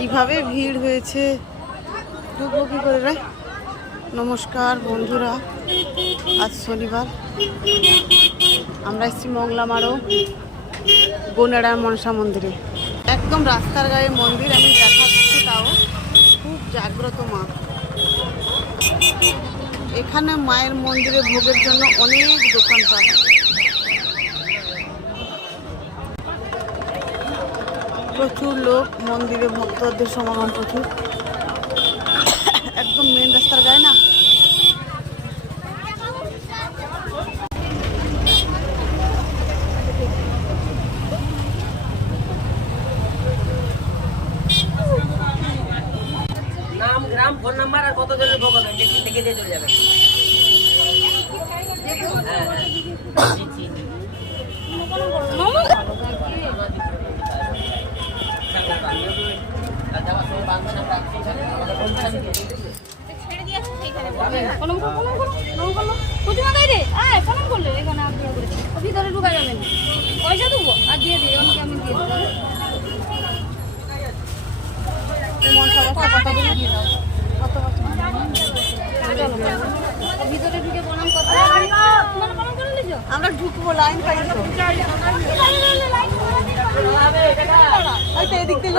কীভাবে ভিড় হয়েছে? ঢুকবো কি করে রে? নমস্কার বন্ধুরা, আজ শনিবার। আমরা এসেছি মংলামারও গোনাড়ার মনসা মন্দিরে। একদম রাস্তার গায়ে মন্দির, আমি দেখাচ্ছি তাও। খুব জাগ্রত মা। এখানে মায়ের মন্দিরে ভোগের জন্য অনেক দোকানপাট। প্রচুর লোক, মন্দিরে ভক্তদের সমাগম প্রচুর। একদম মেন রাস্তার গায়ে না? নাম, গ্রাম, ফোন নাম্বার আর কত জনের ভোগ হবে? দেখি, দেখে দিয়ে চলে যাবে হ্যাঁ হ্যাঁ দিচ্ছি প্রণাম করো, প্রণাম করো, প্রণাম করো। প্রতিমা গাই রে, আয়, প্রণাম করলে, এখানে হাত জোড়া করেছি। ও ভিতরে ঢুকা যাবে না। পয়সা দেবো? আর দিয়ে দে, অনেকে আমি দিয়ে ভিতরে ঢুকে প্রণাম করতে? আমরা ঢুকবো লাইন পাই এদিক থেকে